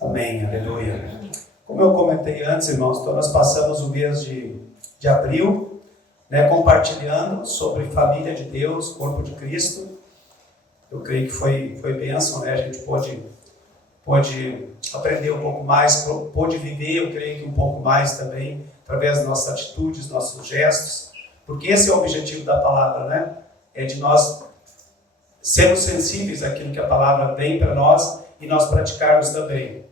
Amém, aleluia. Como eu comentei antes, irmãos, então nós passamos o mês de abril, compartilhando sobre família de Deus, corpo de Cristo. Eu creio que foi bênção, a gente pôde aprender um pouco mais, pôde viver, eu creio que um pouco mais também, através das nossas atitudes, nossos gestos, porque esse é o objetivo da palavra, é de nós sermos sensíveis àquilo que a palavra vem para nós e nós praticarmos também.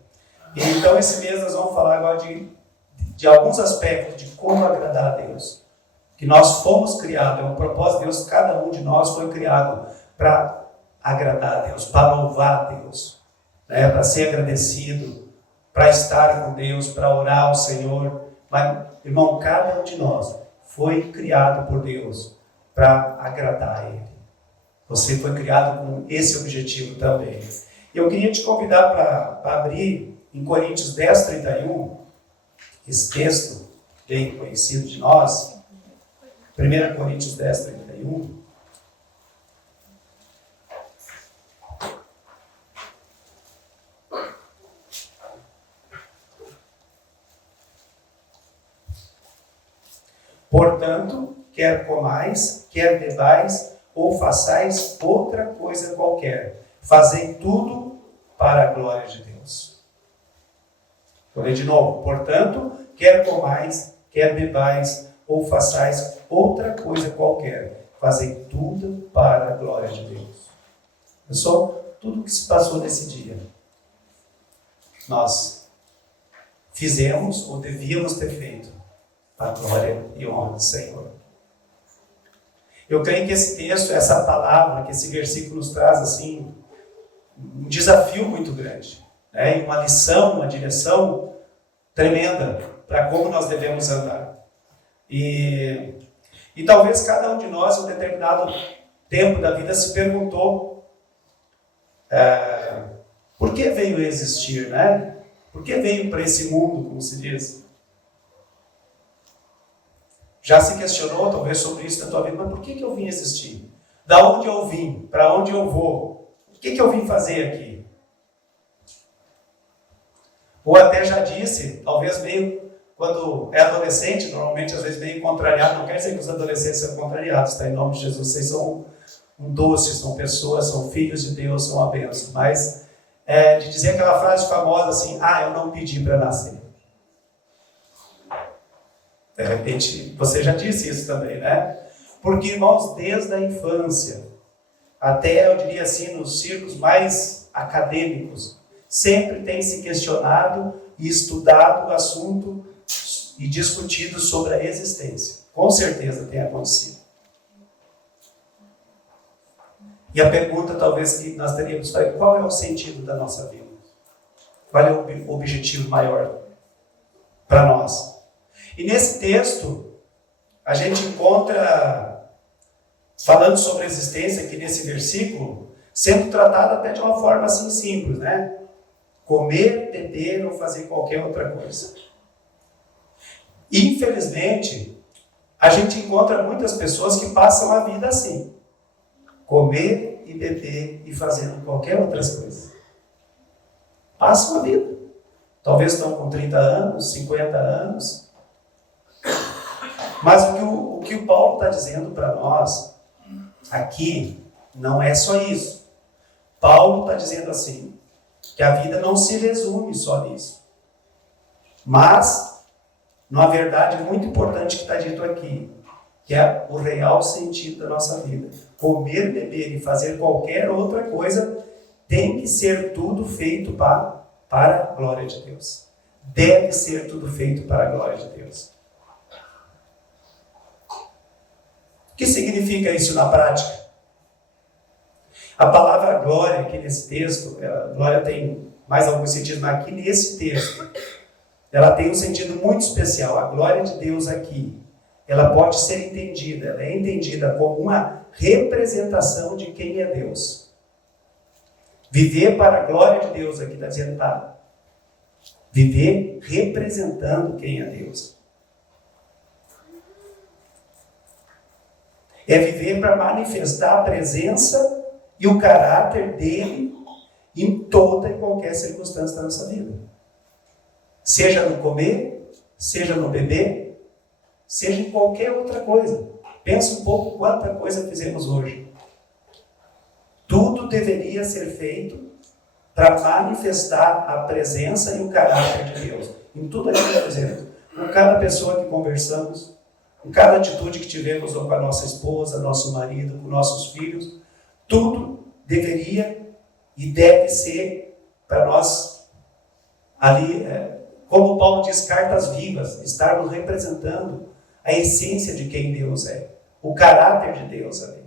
E então esse mês nós vamos falar agora de alguns aspectos de como agradar a Deus. Que nós fomos criados, é um propósito de Deus, cada um de nós foi criado para agradar a Deus, para louvar a Deus, para ser agradecido, para estar com Deus, para orar ao Senhor. Mas, irmão, cada um de nós foi criado por Deus para agradar a Ele. Você foi criado com esse objetivo também. Eu queria te convidar para abrir em Coríntios 10, 31, esse texto bem conhecido de nós, 1 Coríntios 10, 31. Portanto, quer comais, quer bebais, ou façais outra coisa qualquer, fazei tudo para a glória de Deus. Vou ler de novo. Portanto, quer comais, quer bebais, ou façais outra coisa qualquer, fazei tudo para a glória de Deus. Pessoal, tudo o que se passou nesse dia, nós fizemos ou devíamos ter feito para a glória e honra do Senhor. Eu creio que esse texto, essa palavra, que esse versículo nos traz assim, um desafio muito grande, uma lição, uma direção tremenda para como nós devemos andar. E talvez cada um de nós, em um determinado tempo da vida, se perguntou por que veio existir, Por que veio para esse mundo, como se diz? Já se questionou, talvez, sobre isso na tua vida, mas por que eu vim existir? Da onde eu vim? Para onde eu vou? O que eu vim fazer aqui? Ou até já disse, talvez meio, quando é adolescente, normalmente às vezes meio contrariado, não quer dizer que os adolescentes são contrariados, tá? Em nome de Jesus, vocês são um doce, são pessoas, são filhos de Deus, são uma bênção. Mas de dizer aquela frase famosa assim, eu não pedi para nascer. De repente, você já disse isso também, Porque, irmãos, desde a infância, até, eu diria assim, nos círculos mais acadêmicos, sempre tem se questionado e estudado o assunto e discutido sobre a existência. Com certeza tem acontecido. E a pergunta, talvez, que nós teríamos para qual é o sentido da nossa vida? Qual é o objetivo maior para nós? E nesse texto, a gente encontra, falando sobre a existência aqui nesse versículo, sendo tratado até de uma forma assim simples, Comer, beber ou fazer qualquer outra coisa. Infelizmente, a gente encontra muitas pessoas que passam a vida assim. Comer e beber e fazendo qualquer outras coisas. Passam a vida. Talvez estão com 30 anos, 50 anos. Mas o que o Paulo está dizendo para nós aqui não é só isso. Paulo está dizendo assim, que a vida não se resume só nisso. Mas, numa verdade muito importante que está dito aqui, que é o real sentido da nossa vida. Comer, beber e fazer qualquer outra coisa tem que ser tudo feito para a glória de Deus. Deve ser tudo feito para a glória de Deus. O que significa isso na prática? A palavra glória aqui nesse texto, glória tem mais alguns sentidos, mas aqui nesse texto, ela tem um sentido muito especial. A glória de Deus aqui, ela pode ser entendida, ela é entendida como uma representação de quem é Deus. Viver para a glória de Deus, aqui está dizendo, viver representando quem é Deus. É viver para manifestar a presença e o caráter dele em toda e qualquer circunstância da nossa vida. Seja no comer, seja no beber, seja em qualquer outra coisa. Pensa um pouco quanta coisa fizemos hoje. Tudo deveria ser feito para manifestar a presença e o caráter de Deus. Em tudo aquilo que fizemos. Com cada pessoa que conversamos, com cada atitude que tivemos ou com a nossa esposa, nosso marido, com nossos filhos, tudo deveria e deve ser para nós ali, como Paulo diz, cartas vivas, estarmos representando a essência de quem Deus é, o caráter de Deus ali.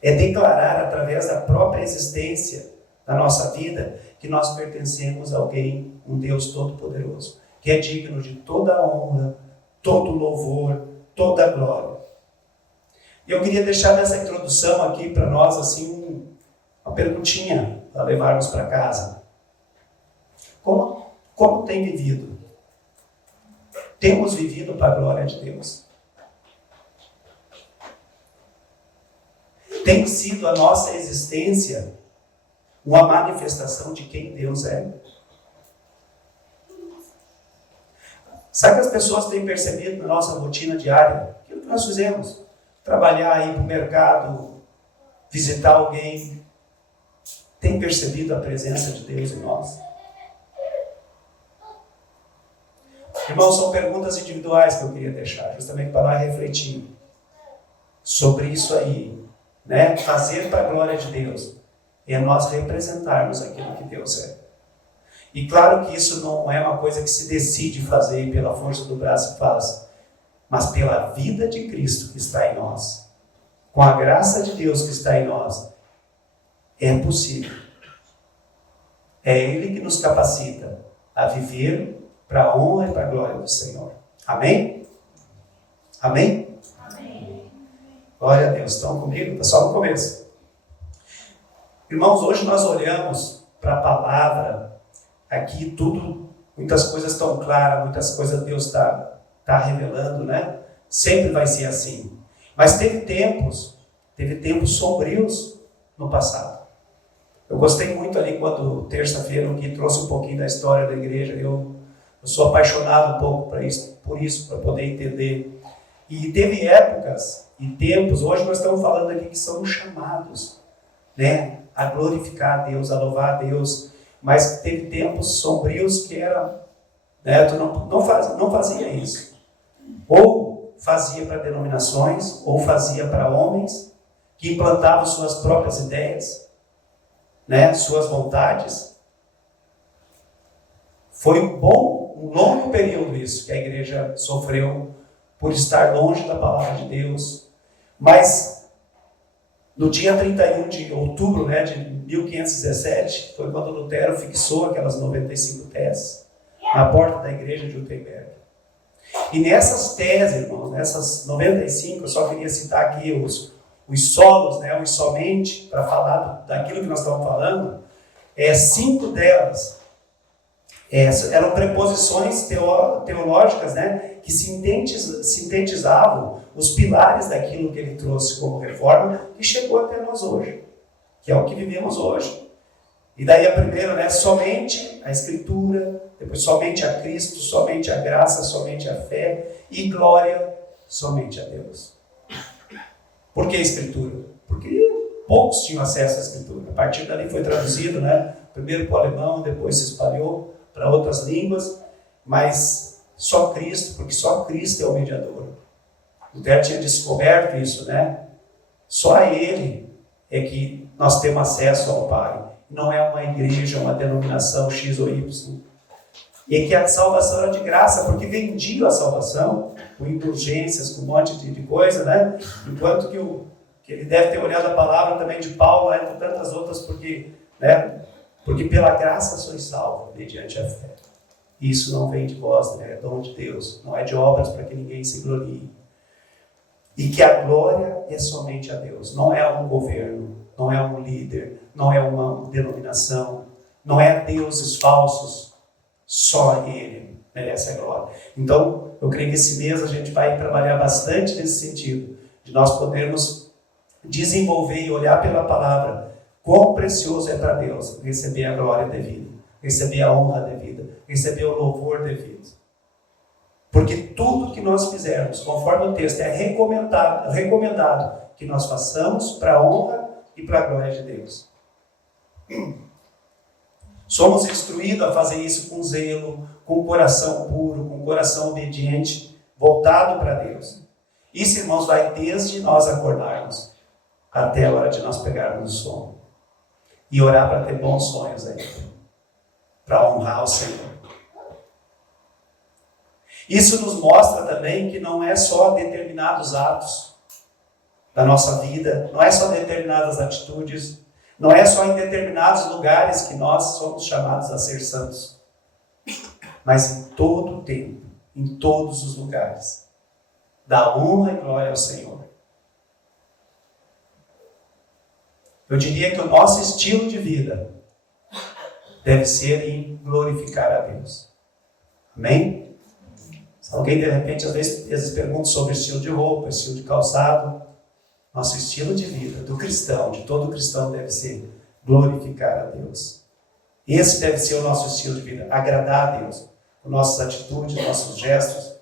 É declarar através da própria existência da nossa vida que nós pertencemos a alguém, um Deus todo-poderoso, que é digno de toda a honra, todo o louvor, toda a glória. E eu queria deixar nessa introdução aqui para nós assim uma perguntinha para levarmos para casa. Como tem vivido? Temos vivido para a glória de Deus? Tem sido a nossa existência uma manifestação de quem Deus é? Sabe que as pessoas têm percebido na nossa rotina diária? Aquilo que nós fizemos. Trabalhar, ir para o mercado, visitar alguém. Tem percebido a presença de Deus em nós? Irmãos, são perguntas individuais que eu queria deixar, justamente para nós refletir sobre isso aí. Né? Fazer para a glória de Deus é nós representarmos aquilo que Deus é. E claro que isso não é uma coisa que se decide fazer pela força do braço e faz, mas pela vida de Cristo que está em nós, com a graça de Deus que está em nós, é possível. É Ele que nos capacita a viver para a honra e para a glória do Senhor. Amém? Amém? Amém. Glória a Deus. Estão comigo? Está só no começo. Irmãos, hoje nós olhamos para a palavra, aqui tudo, muitas coisas estão claras, muitas coisas Deus está revelando, né? Sempre vai ser assim. Mas teve tempos sombrios no passado. Eu gostei muito ali quando, terça-feira, o Gui trouxe um pouquinho da história da igreja. Eu sou apaixonado um pouco por isso, para poder entender. E teve épocas e tempos, hoje nós estamos falando aqui que são chamados, né? A glorificar a Deus, a louvar a Deus, mas teve tempos sombrios que era, né, tu não fazia isso. Ou fazia para denominações, ou fazia para homens que implantavam suas próprias ideias, né, suas vontades. Foi um longo período isso que a igreja sofreu por estar longe da palavra de Deus, mas no dia 31 de outubro, né, de 1517, foi quando Lutero fixou aquelas 95 teses na porta da igreja de Wittenberg. E nessas teses, irmãos, nessas 95, eu só queria citar aqui os solos, né, os somente, para falar daquilo que nós estamos falando. 5 delas eram preposições teológicas, né, que sintetizavam os pilares daquilo que ele trouxe como reforma, que chegou até nós hoje, que é o que vivemos hoje. E daí a primeira, né, somente a Escritura, depois somente a Cristo, somente a graça, somente a fé, e glória somente a Deus. Por que a Escritura? Porque poucos tinham acesso à Escritura. A partir dali foi traduzido, né, primeiro para o alemão, depois se espalhou para outras línguas, mas só Cristo, porque só Cristo é o mediador. Lutero tinha descoberto isso, né? Só a Ele é que nós temos acesso ao Pai. Não é uma igreja, uma denominação X ou Y. E que a salvação era de graça, porque vendiam a salvação com indulgências, com um monte de coisa, né? Enquanto que ele deve ter olhado a palavra também de Paulo, entre tantas outras, porque pela graça sois salvos, mediante a fé. Isso não vem de vós, né? É dom de Deus, não é de obras para que ninguém se glorie. E que a glória é somente a Deus, não é um governo, não é um líder, não é uma denominação, não é deuses falsos, só Ele. merece a glória. Então, eu creio que esse mês a gente vai trabalhar bastante nesse sentido, de nós podermos desenvolver e olhar pela palavra quão precioso é para Deus receber a glória devida, receber a honra devida, receber o louvor devido. Porque tudo que nós fizermos, conforme o texto, é recomendado que nós façamos para a honra e para a glória de Deus. Somos instruídos a fazer isso com zelo, com coração puro, com coração obediente, voltado para Deus. Isso, irmãos, vai desde nós acordarmos até a hora de nós pegarmos o sono. E orar para ter bons sonhos aí, para honrar o Senhor. Isso nos mostra também que não é só determinados atos da nossa vida, não é só determinadas atitudes, não é só em determinados lugares que nós somos chamados a ser santos, mas em todo o tempo, em todos os lugares, dá honra e glória ao Senhor. Eu diria que o nosso estilo de vida deve ser em glorificar a Deus. Amém? Se alguém de repente às vezes pergunta sobre estilo de roupa, estilo de calçado, nosso estilo de vida do cristão, de todo cristão, deve ser glorificar a Deus. Esse deve ser o nosso estilo de vida, agradar a Deus, com nossas atitudes, nossos gestos.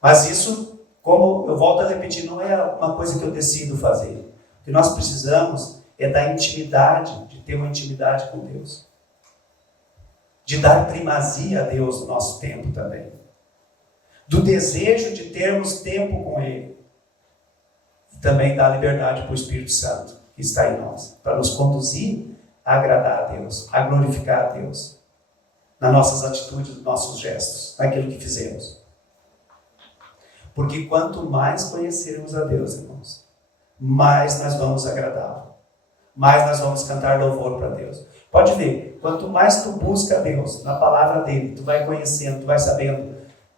Mas isso, como eu volto a repetir, não é uma coisa que eu decido fazer. O que nós precisamos é da intimidade, de ter uma intimidade com Deus. De dar primazia a Deus no nosso tempo também. Do desejo de termos tempo com Ele. E também dar liberdade para o Espírito Santo que está em nós, para nos conduzir a agradar a Deus, a glorificar a Deus, nas nossas atitudes, nos nossos gestos, naquilo que fizemos. Porque quanto mais conhecermos a Deus, irmãos, mais nós vamos agradá-lo, mais nós vamos cantar louvor para Deus. Pode ver, quanto mais tu busca a Deus, na palavra dele, tu vai conhecendo, tu vai sabendo,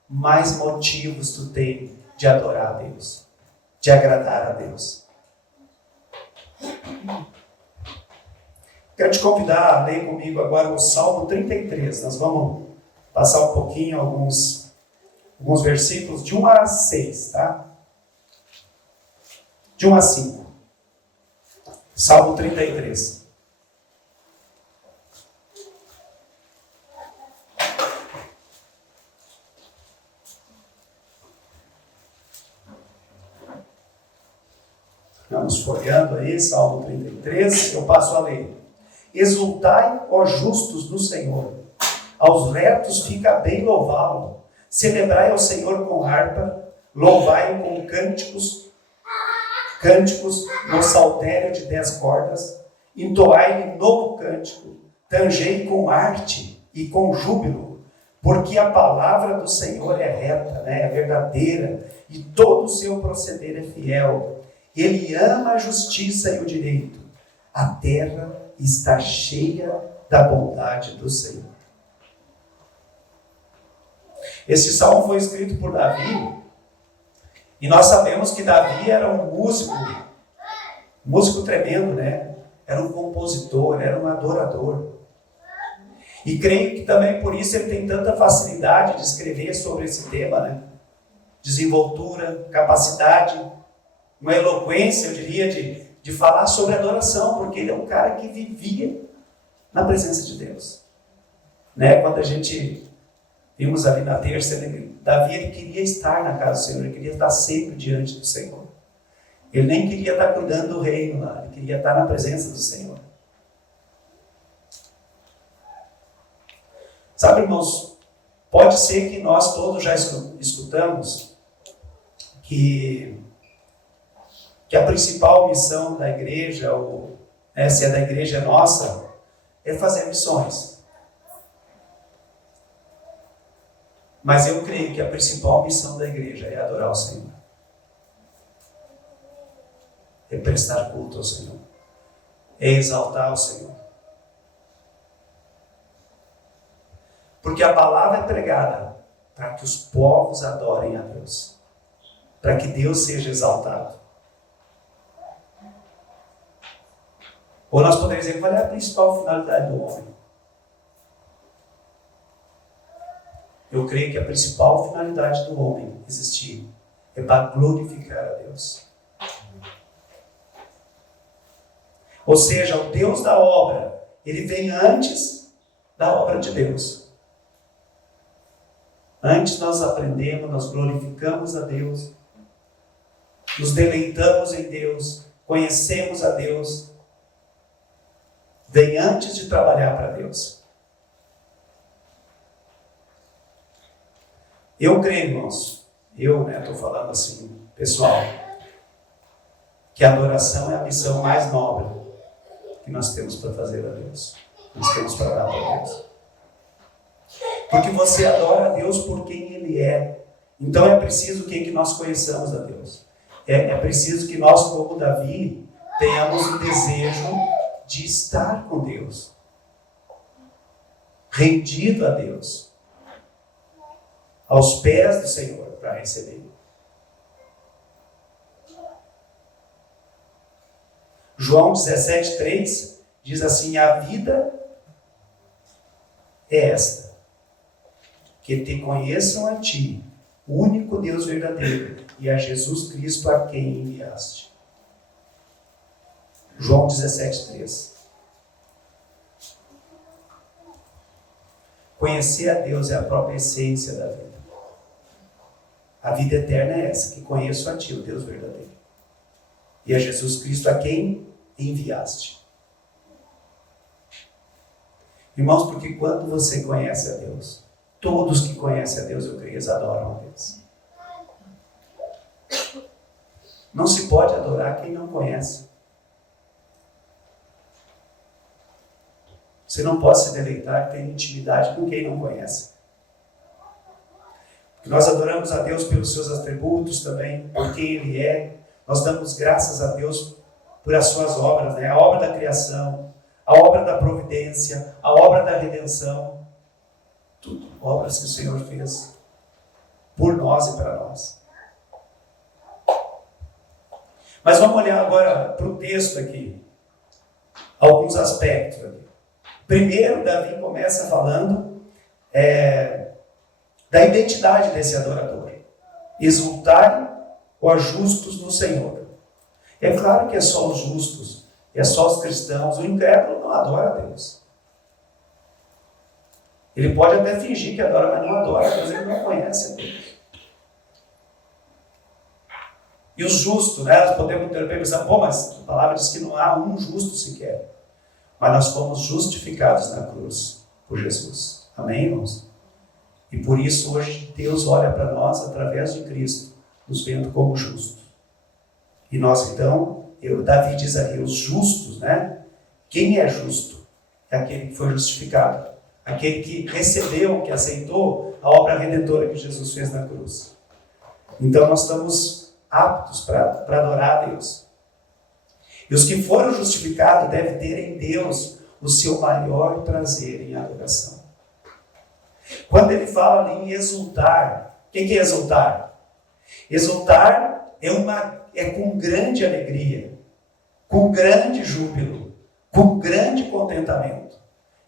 mais motivos tu tem de adorar a Deus, de agradar a Deus. Quero te convidar a ler comigo agora o Salmo 33. Nós vamos passar um pouquinho, alguns versículos, de 1 a 6, tá? De 1 a 5. Salmo 33. Vamos folheando aí, Salmo 33, eu passo a ler. Exultai, ó justos, no Senhor. Aos retos fica bem louvá-lo. Celebrai ao Senhor com harpa, louvai-o com cânticos no saltério de 10 cordas, entoai-lhe novo cântico, tangei com arte e com júbilo, porque a palavra do Senhor é reta, é verdadeira, e todo o seu proceder é fiel. Ele ama a justiça e o direito. A terra está cheia da bondade do Senhor. Esse salmo foi escrito por Davi, e nós sabemos que Davi era um músico tremendo, né? Era um compositor, era um adorador. E creio que também por isso ele tem tanta facilidade de escrever sobre esse tema, né? Desenvoltura, capacidade, uma eloquência, eu diria, de falar sobre adoração, porque ele é um cara que vivia na presença de Deus. Né? Quando a gente vimos ali na terça, Davi ele queria estar na casa do Senhor, ele queria estar sempre diante do Senhor. Ele nem queria estar cuidando do reino lá, ele queria estar na presença do Senhor. Sabe, irmãos, pode ser que nós todos já escutamos que a principal missão da igreja, ou se é da igreja nossa, é fazer missões. Mas eu creio que a principal missão da igreja é adorar o Senhor. É prestar culto ao Senhor. É exaltar o Senhor. Porque a palavra é pregada para que os povos adorem a Deus. Para que Deus seja exaltado. Ou nós poderíamos dizer, qual é a principal finalidade do homem? Eu creio que a principal finalidade do homem existir é para glorificar a Deus. Ou seja, o Deus da obra, ele vem antes da obra de Deus. Antes nós aprendemos, nós glorificamos a Deus, nos deleitamos em Deus, conhecemos a Deus. Vem antes de trabalhar para Deus. Eu creio, irmãos, estou falando assim, pessoal, que a adoração é a missão mais nobre que nós temos para fazer a Deus. Nós temos para dar para Deus. Porque você adora a Deus por quem Ele é. Então é preciso que nós conheçamos a Deus. É preciso que nós, como Davi, tenhamos o desejo de estar com Deus. Rendido a Deus. Aos pés do Senhor para receber. João 17:3 diz assim: a vida é esta, que te conheçam a ti, o único Deus verdadeiro, e a Jesus Cristo a quem enviaste. João 17:3. Conhecer a Deus é a própria essência da vida. A vida eterna é essa, que conheço a ti, o Deus verdadeiro, e a Jesus Cristo a quem enviaste. Irmãos, porque quando você conhece a Deus, todos que conhecem a Deus, eu creio, eles adoram a Deus. Não se pode adorar quem não conhece. Você não pode se deleitar, ter intimidade com quem não conhece. Porque nós adoramos a Deus pelos seus atributos também, por quem Ele é. Nós damos graças a Deus por as suas obras, né? A obra da criação, a obra da providência, a obra da redenção. Tudo obras que o Senhor fez por nós e para nós. Mas vamos olhar agora para o texto aqui. Alguns aspectos aqui. Primeiro, Davi começa falando da identidade desse adorador. Exultai os justos no Senhor. É claro que é só os justos, é só os cristãos. O incrédulo não adora a Deus. Ele pode até fingir que adora, mas não adora a Deus, ele não conhece a Deus. E os justos, né? Nós podemos ter pensar, mas a palavra diz que não há um justo sequer. Mas nós fomos justificados na cruz por Jesus. Amém, irmãos? E por isso hoje Deus olha para nós através de Cristo, nos vendo como justos. E nós então, Davi diz ali, os justos, né? Quem é justo? É aquele que foi justificado. Aquele que recebeu, que aceitou a obra redentora que Jesus fez na cruz. Então nós estamos aptos para adorar a Deus. E os que foram justificados devem ter em Deus o seu maior prazer em adoração. Quando ele fala ali em exultar, o que é exultar? Exultar é com grande alegria, com grande júbilo, com grande contentamento.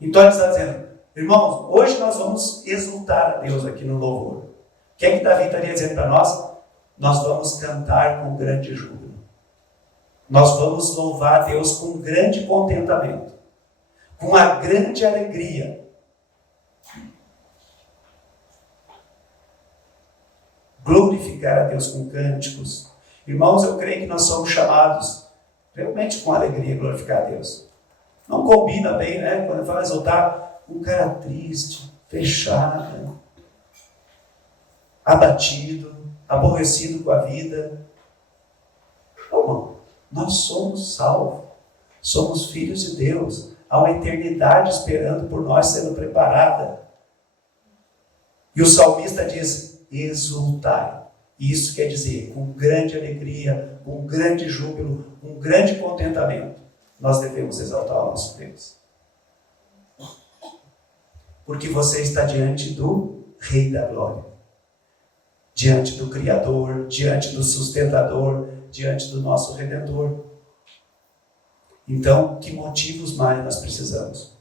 Então ele está dizendo, irmãos, hoje nós vamos exultar a Deus aqui no louvor. O que é que Davi estaria dizendo para nós? Nós vamos cantar com grande júbilo. Nós vamos louvar a Deus com grande contentamento, com a grande alegria. Glorificar a Deus com cânticos. Irmãos, eu creio que nós somos chamados realmente com alegria a glorificar a Deus. Não combina bem, né? Quando fala exultar, um cara triste, fechado, abatido, aborrecido com a vida. Não, nós somos salvos, somos filhos de Deus, há uma eternidade esperando por nós sendo preparada. E o salmista diz, exultai. Isso quer dizer, com grande alegria, com grande júbilo, com grande contentamento, nós devemos exaltar o nosso Deus. Porque você está diante do Rei da Glória, diante do Criador, diante do Sustentador, diante do nosso Redentor. Então, que motivos mais nós precisamos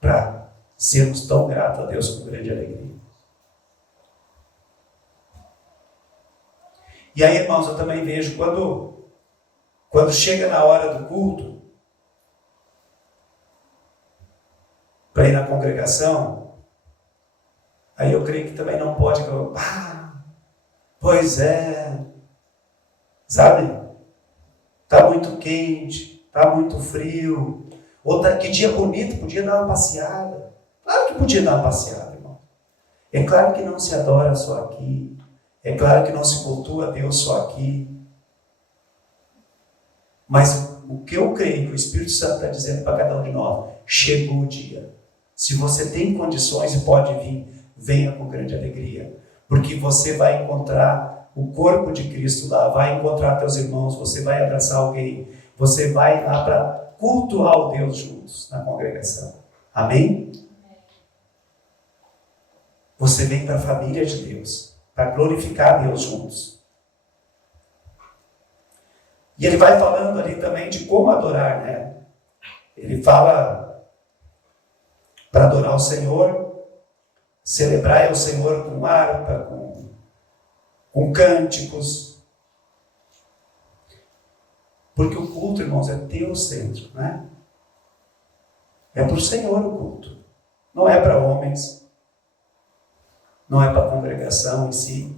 para sermos tão gratos a Deus com grande alegria? E aí, irmãos, eu também vejo quando chega na hora do culto, para ir na congregação, aí eu creio que também não pode, pois é, sabe? Está muito quente, está muito frio, ou que dia bonito, podia dar uma passeada. Claro que podia dar uma passeada, irmão. É claro que não se adora só aqui, é claro que não se cultua a Deus só aqui. Mas o que eu creio que o Espírito Santo está dizendo para cada um de nós, chegou o dia. Se você tem condições e pode vir, venha com grande alegria. Porque você vai encontrar o corpo de Cristo lá, vai encontrar teus irmãos, você vai abraçar alguém, você vai lá para cultuar o Deus juntos na congregação. Amém? Você vem para a família de Deus, para glorificar Deus juntos. E ele vai falando ali também de como adorar, né? Ele fala para adorar o Senhor, celebrar ao Senhor com harpa, com cânticos. Porque o culto, irmãos, é teocêntrico, né? É para o Senhor o culto. Não é para homens. Não é para a congregação em si.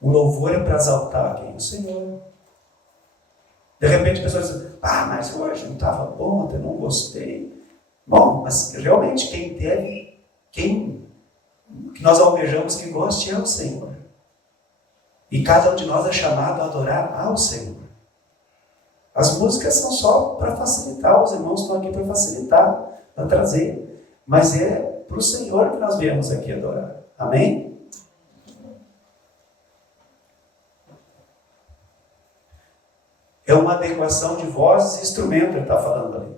O louvor é para exaltar quem? O Senhor. De repente a pessoa diz, mas hoje não estava bom, eu não gostei. Bom, mas realmente quem que nós almejamos que goste é o Senhor. E cada um de nós é chamado a adorar ao Senhor. As músicas são só para facilitar, os irmãos estão aqui para facilitar, para trazer. Mas é para o Senhor que nós viemos aqui adorar. Amém? É uma adequação de vozes e instrumento, ele está falando ali.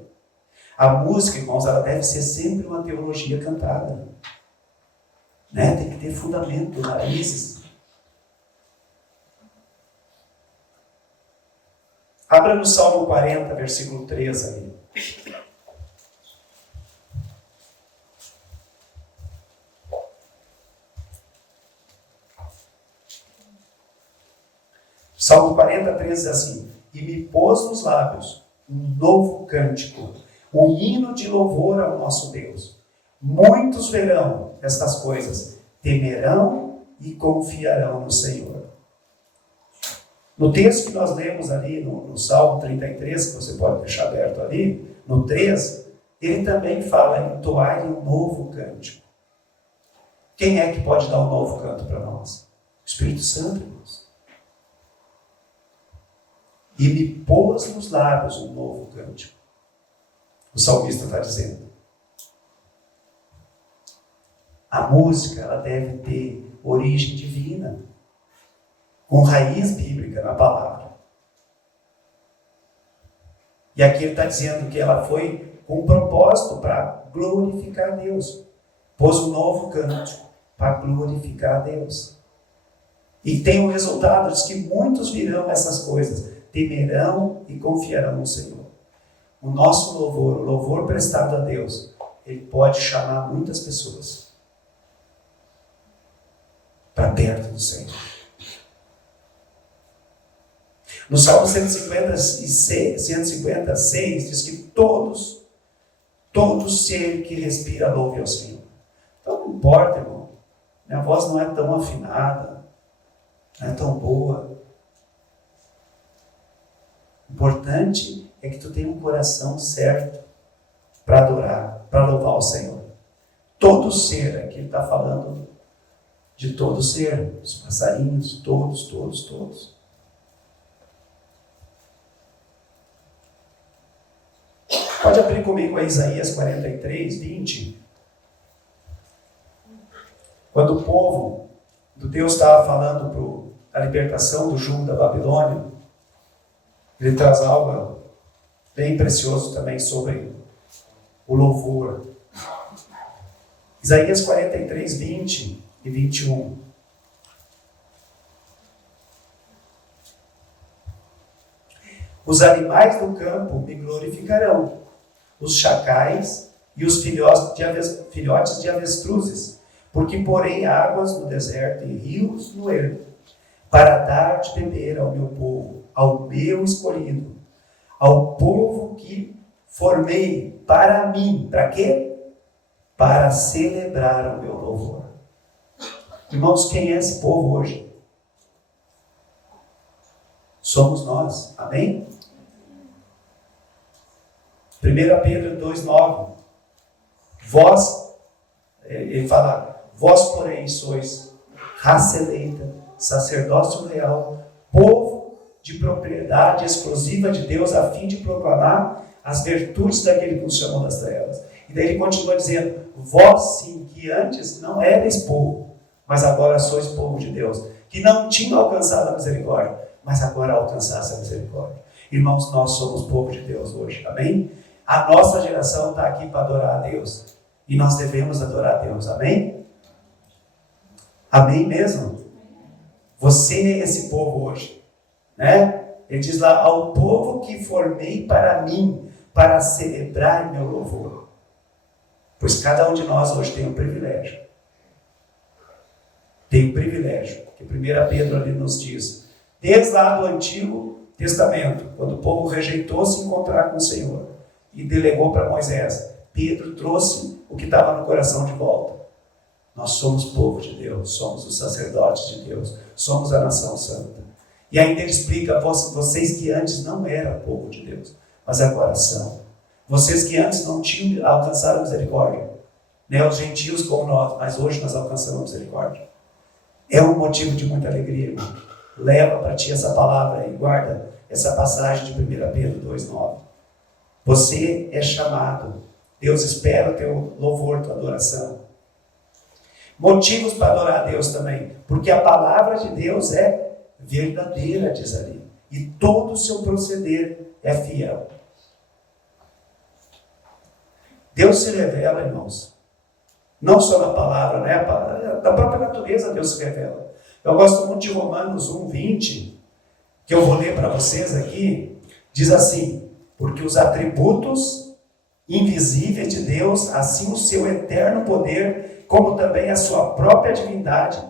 A música, irmãos, ela deve ser sempre uma teologia cantada. Né? Tem que ter fundamento, raízes. Abra no Salmo 40, versículo 3 ali. Salmo 40, 13 diz assim: e me pôs nos lábios um novo cântico, um hino de louvor ao nosso Deus. Muitos verão estas coisas, temerão e confiarão no Senhor. No texto que nós lemos ali, no Salmo 33, que você pode deixar aberto ali, no 3, ele também fala em entoar um novo cântico. Quem é que pode dar um novo canto para nós? O Espírito Santo, irmãos. E me pôs nos lábios um novo cântico. O salmista está dizendo. A música, ela deve ter origem divina, com raiz bíblica na palavra. E aqui ele está dizendo que ela foi com um propósito para glorificar a Deus. Pôs um novo cântico para glorificar a Deus. E tem o resultado de que muitos virão essas coisas, temerão e confiarão no Senhor. O nosso louvor, o louvor prestado a Deus, ele pode chamar muitas pessoas para perto do Senhor. No Salmo 156 diz que todo ser que respira louve ao Senhor. Então não importa, irmão. Minha voz não é tão afinada, não é tão boa. O importante é que tu tenha um coração certo para adorar, para louvar o Senhor. Todo ser, aqui ele está falando de todo ser, os passarinhos, todos. Pode abrir comigo a Isaías 43, 20. Quando o povo do Deus estava falando da libertação do jugo da Babilônia, ele traz algo bem precioso também sobre o louvor. Isaías 43, 20 e 21. Os animais do campo me glorificarão, os chacais e os filhotes de avestruzes, porque porei águas no deserto e rios no ermo, para dar de beber ao meu povo, ao meu escolhido, ao povo que formei para mim. Para quê? Para celebrar o meu louvor. Irmãos, quem é esse povo hoje? Somos nós. Amém? 1 Pedro 2,9. Vós, ele fala, vós porém sois raça eleita, sacerdócio real, povo de propriedade exclusiva de Deus, a fim de proclamar as virtudes daquele que nos chamou das trevas. E daí ele continua dizendo, vós sim, que antes não erais povo, mas agora sois povo de Deus, que não tinham alcançado a misericórdia, mas agora alcançaste a misericórdia. Irmãos, nós somos povo de Deus hoje, amém? A nossa geração está aqui para adorar a Deus, e nós devemos adorar a Deus, amém? Amém mesmo? Você é esse povo hoje, né? Ele diz lá, ao povo que formei para mim, para celebrar meu louvor. Pois cada um de nós hoje tem um privilégio. Tem um privilégio, que 1 Pedro ali nos diz, desde lá do Antigo Testamento, quando o povo rejeitou se encontrar com o Senhor e delegou para Moisés, Pedro trouxe o que estava no coração de volta. Nós somos povo de Deus, somos os sacerdotes de Deus, somos a nação santa. E ainda ele explica, vocês que antes não eram povo de Deus, mas agora são. Vocês que antes não tinham alcançado a misericórdia, né? Os gentios como nós, mas hoje nós alcançamos a misericórdia. É um motivo de muita alegria, irmão. Leva para ti essa palavra e guarda essa passagem de 1 Pedro 2,9. Você é chamado. Deus espera o teu louvor, tua adoração. Motivos para adorar a Deus também. Porque a palavra de Deus é verdadeira, diz ali. E todo o seu proceder é fiel. Deus se revela, irmãos. Não só na palavra, né? Da própria natureza Deus se revela. Eu gosto muito de Romanos 1,20, que eu vou ler para vocês aqui. Diz assim, porque os atributos invisíveis de Deus, assim o seu eterno poder, como também a sua própria divindade,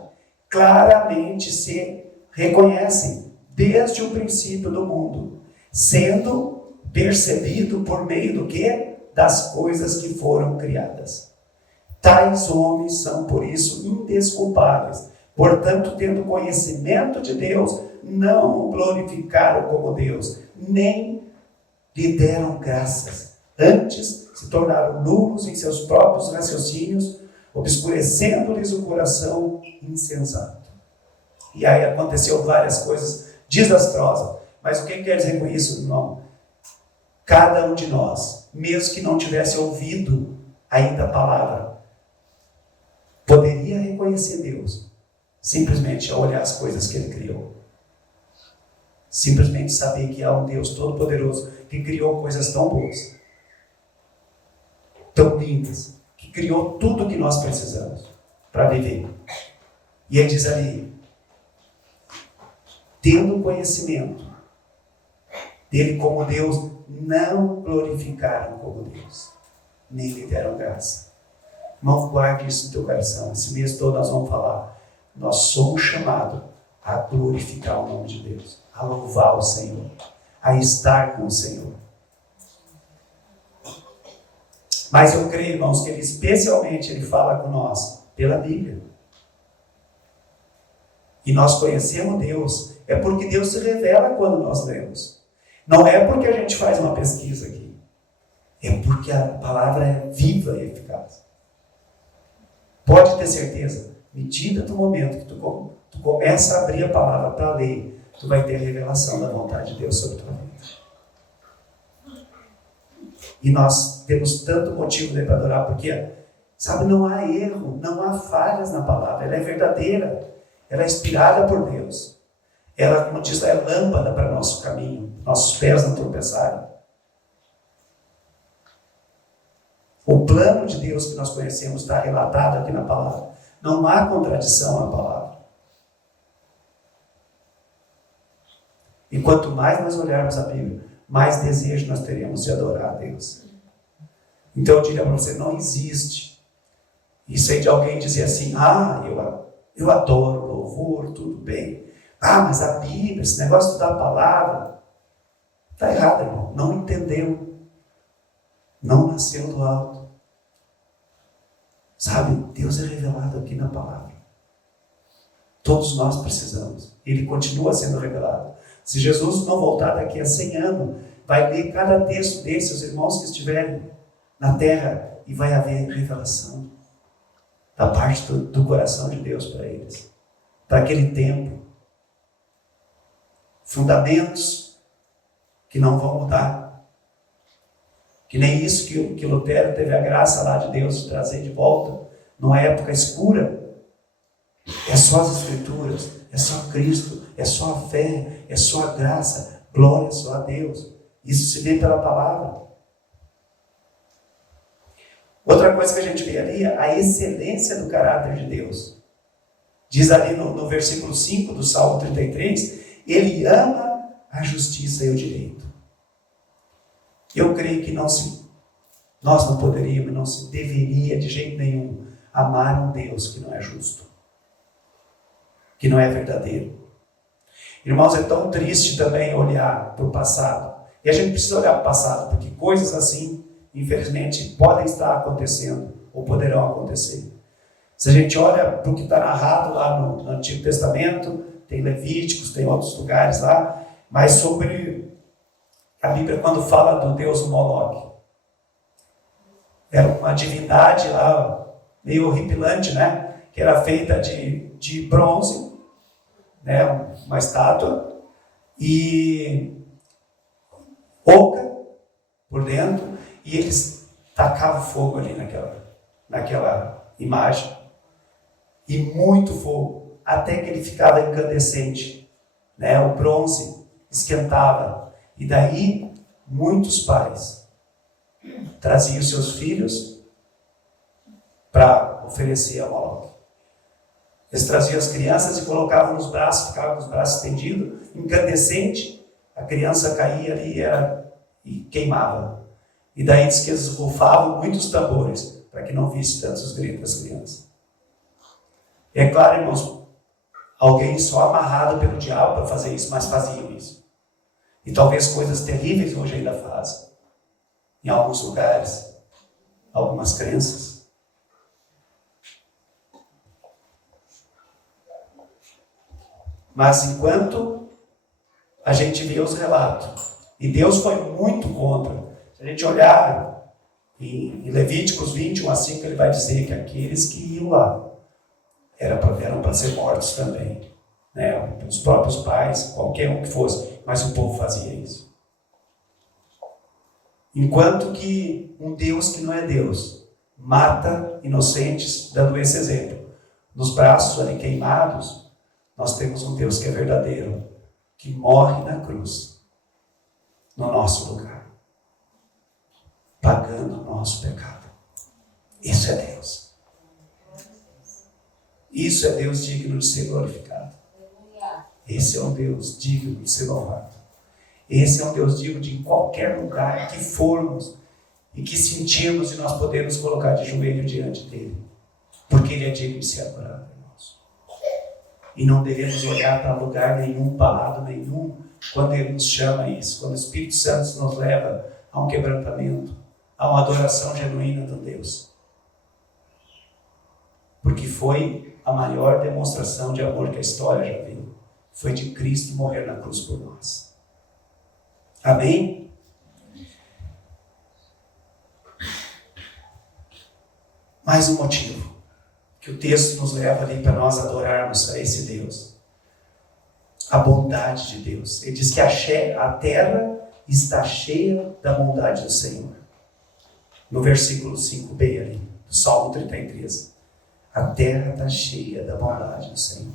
claramente se reconhecem desde o princípio do mundo, sendo percebido por meio do quê? Das coisas que foram criadas. Tais homens são, por isso, indesculpáveis. Portanto, tendo conhecimento de Deus, não o glorificaram como Deus, nem lhe deram graças. Antes, se tornaram nulos em seus próprios raciocínios, obscurecendo-lhes o coração insensato. E aí aconteceu várias coisas desastrosas. Mas o que quer dizer com isso, irmão? Cada um de nós, mesmo que não tivesse ouvido ainda a palavra, poderia reconhecer Deus, simplesmente ao olhar as coisas que Ele criou. Simplesmente saber que há um Deus todo-poderoso que criou coisas tão boas, tão lindas, que criou tudo o que nós precisamos para viver. E Ele diz ali, tendo conhecimento dele como Deus, não glorificaram como Deus, nem lhe deram graça. Irmão, guarde isso no teu coração. Esse mês todo nós vamos falar. Nós somos chamados a glorificar o nome de Deus, a louvar o Senhor, a estar com o Senhor. Mas eu creio, irmãos, que Ele especialmente Ele fala com nós pela Bíblia. E nós conhecemos Deus, é porque Deus se revela quando nós lemos. Não é porque a gente faz uma pesquisa aqui. É porque a palavra é viva e eficaz. Pode ter certeza, medida do momento que tu começa a abrir a palavra para ler, tu vai ter a revelação da vontade de Deus sobre a tua vida. E nós temos tanto motivo para adorar, porque, sabe, não há erro, não há falhas na palavra, ela é verdadeira, ela é inspirada por Deus. Ela, como diz, é lâmpada para nosso caminho, nossos pés não tropeçarem. O plano de Deus que nós conhecemos está relatado aqui na palavra. Não há contradição na palavra. E quanto mais nós olharmos a Bíblia, mais desejo nós teremos de adorar a Deus. Então eu diria para você, não existe isso aí de alguém dizer assim, eu adoro louvor, tudo bem, Ah, mas a Bíblia, esse negócio de estudar a palavra, está errado, irmão. Não entendeu. Não nasceu do alto. Sabe, Deus é revelado aqui na palavra. Todos nós precisamos. Ele continua sendo revelado. Se Jesus não voltar daqui a 100 anos, vai ler cada texto desses, os irmãos que estiverem na terra, e vai haver revelação da parte do coração de Deus para eles. Para aquele tempo. Fundamentos que não vão mudar. Que nem isso que Lutero teve a graça lá de Deus de trazer de volta, numa época escura. É só as Escrituras, é só Cristo, é só a fé, é só a graça, glória só a Deus. Isso se vê pela palavra. Outra coisa que a gente vê ali, a excelência do caráter de Deus. Diz ali no versículo 5 do Salmo 33, Ele ama a justiça e o direito. Eu creio que nós não poderíamos, não se deveria de jeito nenhum amar um Deus que não é justo, que não é verdadeiro. Irmãos, é tão triste também olhar para o passado. E a gente precisa olhar para o passado, porque coisas assim, infelizmente, podem estar acontecendo, ou poderão acontecer. Se a gente olha para o que está narrado lá no Antigo Testamento, tem Levíticos, tem outros lugares lá, mas sobre a Bíblia, quando fala do deus Moloque, era uma divindade lá, meio horripilante, né? Que era feita de bronze, né? Uma estátua, e oca por dentro, e eles tacavam fogo ali naquela imagem, e muito fogo, até que ele ficava incandescente, né? O bronze esquentava, e daí muitos pais traziam seus filhos para oferecer a Moloque. Eles traziam as crianças e colocavam nos braços, ficavam com os braços estendidos, incandescente, a criança caía ali e queimava. E daí diz que eles rufavam muitos tambores, para que não visse tantos gritos das crianças. E é claro, irmãos, alguém só amarrado pelo diabo para fazer isso, mas faziam isso. E talvez coisas terríveis hoje ainda fazem. Em alguns lugares, algumas crenças. Mas enquanto a gente vê os relatos, e Deus foi muito contra. Se a gente olhar em Levíticos 21 a 5, ele vai dizer que aqueles que iam lá eram para ser mortos também, né? Os próprios pais, qualquer um que fosse, mas o povo fazia isso. Enquanto que um Deus que não é Deus mata inocentes, dando esse exemplo, nos braços ali queimados, nós temos um Deus que é verdadeiro, que morre na cruz, no nosso lugar, pagando o nosso pecado. Isso é Deus. Isso é Deus digno de ser glorificado. Esse é um Deus digno de ser louvado. Esse é um Deus digno de, em qualquer lugar que formos e que sentirmos, e nós podemos colocar de joelho diante dele, porque ele é digno de ser adorado, irmãos. E não devemos olhar para lugar nenhum, para lado nenhum, quando ele nos chama a isso, quando o Espírito Santo nos leva a um quebrantamento, a uma adoração genuína de Deus. Porque foi a maior demonstração de amor que a história já viu. Foi de Cristo morrer na cruz por nós. Amém? Mais um motivo que o texto nos leva ali para nós adorarmos a esse Deus. A bondade de Deus. Ele diz que a terra está cheia da bondade do Senhor. No versículo 5b ali, do Salmo 33. A terra está cheia da bondade do Senhor.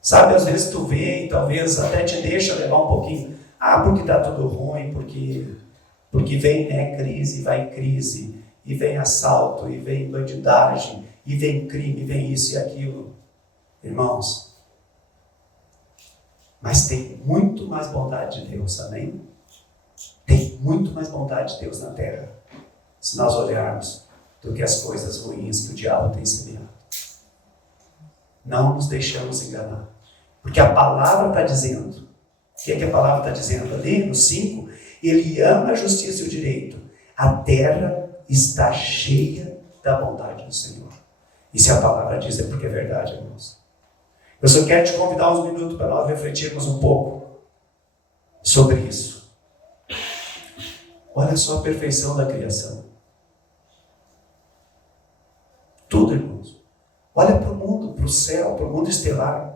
Sabe, às vezes tu vê e talvez até te deixa levar um pouquinho. Porque está tudo ruim, porque vem, né, crise, vai crise, e vem assalto, e vem bandidagem, e vem crime, e vem isso e aquilo. Irmãos, mas tem muito mais bondade de Deus, amém? Tem muito mais bondade de Deus na terra, se nós olharmos, do que as coisas ruins que o diabo tem semeado. Não nos deixamos enganar. Porque a palavra está dizendo. O que é que a palavra está dizendo ali? No 5, ele ama a justiça e o direito. A terra está cheia da bondade do Senhor. E se a palavra diz, é porque é verdade, irmãos. Eu só quero te convidar uns minutos para nós refletirmos um pouco sobre isso. Olha só a perfeição da criação. Tudo, irmãos. Olha para o mundo, para o céu, para o mundo estelar.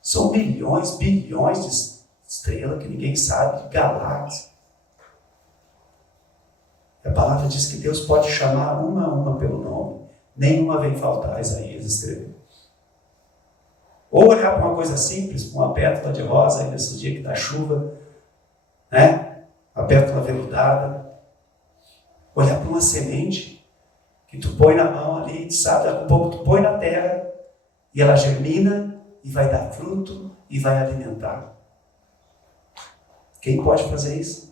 São milhões, bilhões de estrelas que ninguém sabe, galáxias. A palavra diz que Deus pode chamar uma a uma pelo nome. Nenhuma vem faltar, Isaías escreveu. Ou olhar para uma coisa simples, uma pétala de rosa, aí nesses dias que dá chuva, né? A pétala veludada. Olhar para uma semente que tu põe na mão ali, sabe, daqui a pouco tu põe na terra e ela germina e vai dar fruto e vai alimentar. Quem pode fazer isso?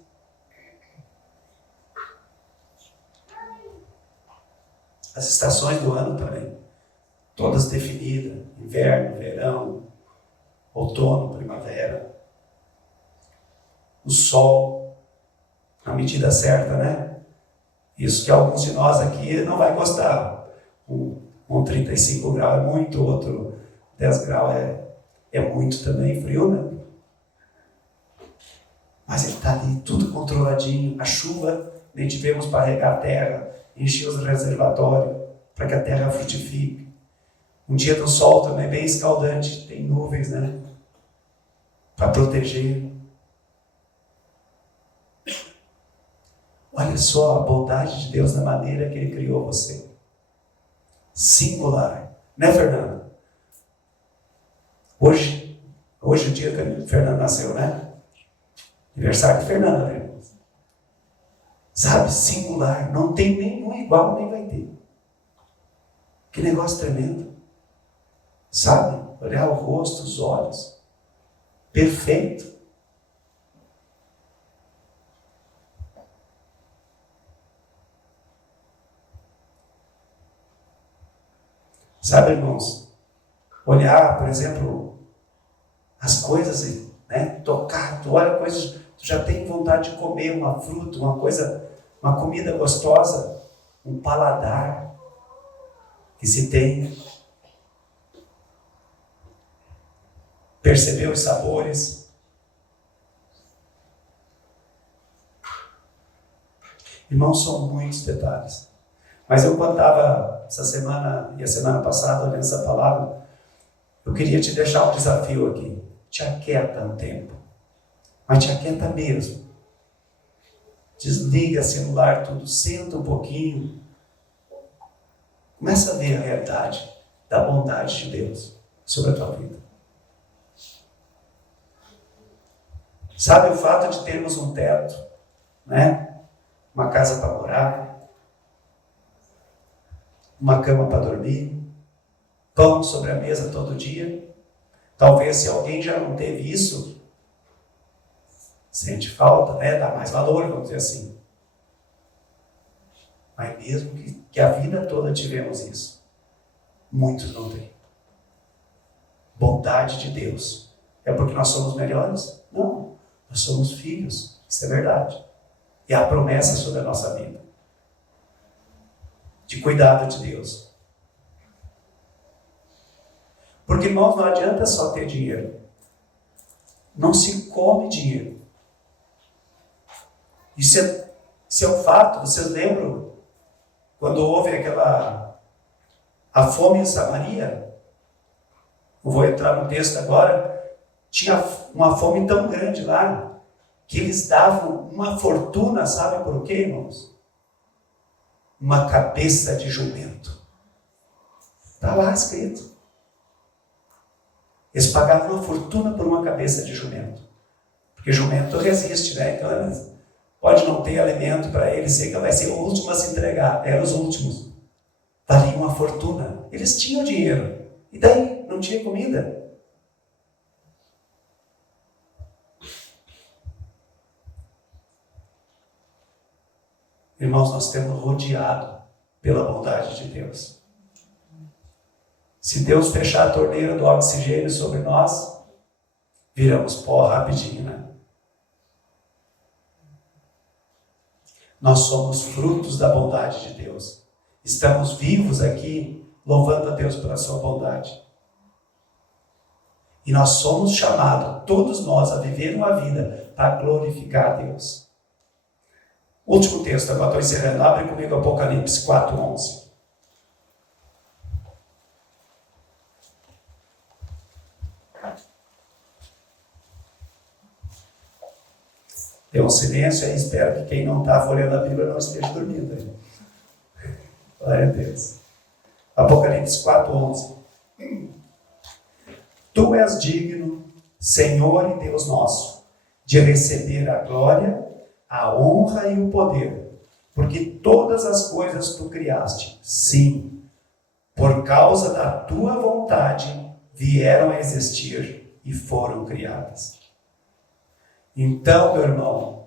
As estações do ano também, todas definidas, inverno, verão, outono, primavera. O sol, na medida certa, né? Isso que alguns de nós aqui não vai gostar. Um 35 graus é muito, outro 10 graus é muito também, frio, né? Mas ele está ali, tudo controladinho. A chuva, nem tivemos para regar a terra, encher os reservatórios, para que a terra frutifique. Um dia do sol também bem escaldante, tem nuvens, né? Para proteger. Olha só a bondade de Deus na maneira que Ele criou você. Singular. Né, Fernando? Hoje é o dia que o Fernando nasceu, né? Aniversário de Fernanda, né? Sabe? Singular. Não tem nenhum igual, nem vai ter. Que negócio tremendo. Sabe? Olhar o rosto, os olhos. Perfeito. Sabe, irmãos? Olhar, por exemplo, as coisas, né? Tocar, tu olha coisas, tu já tem vontade de comer uma fruta, uma coisa, uma comida gostosa, um paladar que se tem. Perceber os sabores. Irmãos, são muitos detalhes. Mas eu, quando estava essa semana e a semana passada olhando essa palavra, eu queria te deixar um desafio aqui. Te aquieta um tempo. Mas te aquieta mesmo. Desliga celular, tudo. Senta um pouquinho. Começa a ver a realidade da bondade de Deus sobre a tua vida. Sabe o fato de termos um teto, né? Uma casa para morar, uma cama para dormir, pão sobre a mesa todo dia. Talvez se alguém já não teve isso, sente falta, né? Dá mais valor, vamos dizer assim. Mas mesmo que a vida toda tivemos isso, muitos não têm. Bondade de Deus. É porque nós somos melhores? Não. Nós somos filhos. Isso é verdade. E há promessa sobre a nossa vida. De cuidado de Deus. Porque, irmãos, não adianta só ter dinheiro. Não se come dinheiro. Isso é um fato. Vocês lembram quando houve a fome em Samaria? Não vou entrar no texto agora. Tinha uma fome tão grande lá que eles davam uma fortuna, sabe por quê, irmãos? Uma cabeça de jumento. Está lá escrito. Eles pagavam uma fortuna por uma cabeça de jumento. Porque jumento resiste, né? Então, pode não ter alimento para ele, sei que vai ser o último a se entregar. Eram os últimos. Valia uma fortuna. Eles tinham dinheiro. E daí? Não tinha comida. Irmãos, nós temos rodeado pela bondade de Deus. Se Deus fechar a torneira do oxigênio sobre nós, viramos pó rapidinho, né? Nós somos frutos da bondade de Deus. Estamos vivos aqui, louvando a Deus pela sua bondade. E nós somos chamados, todos nós, a viver uma vida para glorificar a Deus. Último texto, agora estou encerrando. Abre comigo Apocalipse 4:11. Tem um silêncio aí, espero que quem não estava olhando a Bíblia não esteja dormindo aí. Glória a Deus. Apocalipse 4:11. Tu és digno, Senhor e Deus nosso, de receber a glória, a honra e o poder, porque todas as coisas tu criaste, sim, por causa da tua vontade vieram a existir e foram criadas. Então, meu irmão,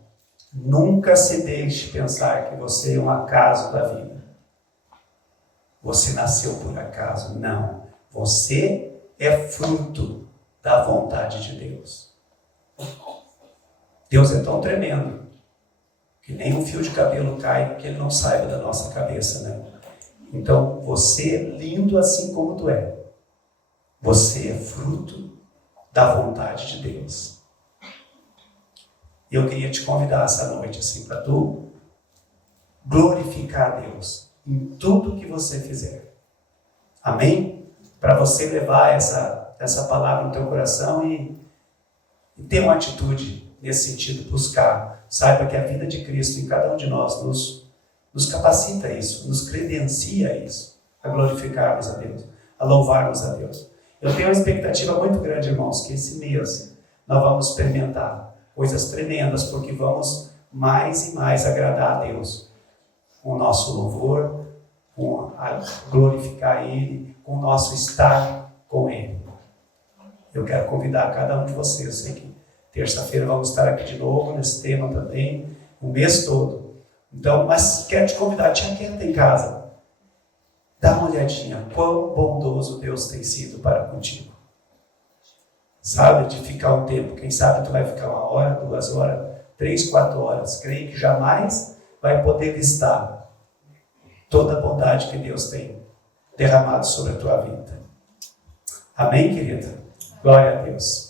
nunca se deixe pensar que você é um acaso da vida. Você nasceu por acaso. Não. Você é fruto da vontade de Deus. Deus é tão tremendo que nem um fio de cabelo cai que ele não saiba da nossa cabeça, né? Então, você é lindo assim como tu é. Você é fruto da vontade de Deus. E eu queria te convidar essa noite assim para tu glorificar a Deus em tudo que você fizer. Amém? Para você levar essa palavra no teu coração e ter uma atitude nesse sentido, buscar. Saiba que a vida de Cristo em cada um de nós nos capacita a isso, nos credencia a isso, a glorificarmos a Deus, a louvarmos a Deus. Eu tenho uma expectativa muito grande, irmãos, que esse mês nós vamos experimentar coisas tremendas, porque vamos mais e mais agradar a Deus com o nosso louvor, com a glorificar Ele, com o nosso estar com Ele. Eu quero convidar cada um de vocês. Eu sei que terça-feira vamos estar aqui de novo nesse tema também, o mês todo. Então, mas quero te convidar, te aquieta em casa. Dá uma olhadinha, quão bondoso Deus tem sido para contigo. Sabe, de ficar um tempo, quem sabe tu vai ficar 1 hora, 2 horas, 3, 4 horas. Creio que jamais vai poder listar toda a bondade que Deus tem derramado sobre a tua vida. Amém, querida? Glória a Deus.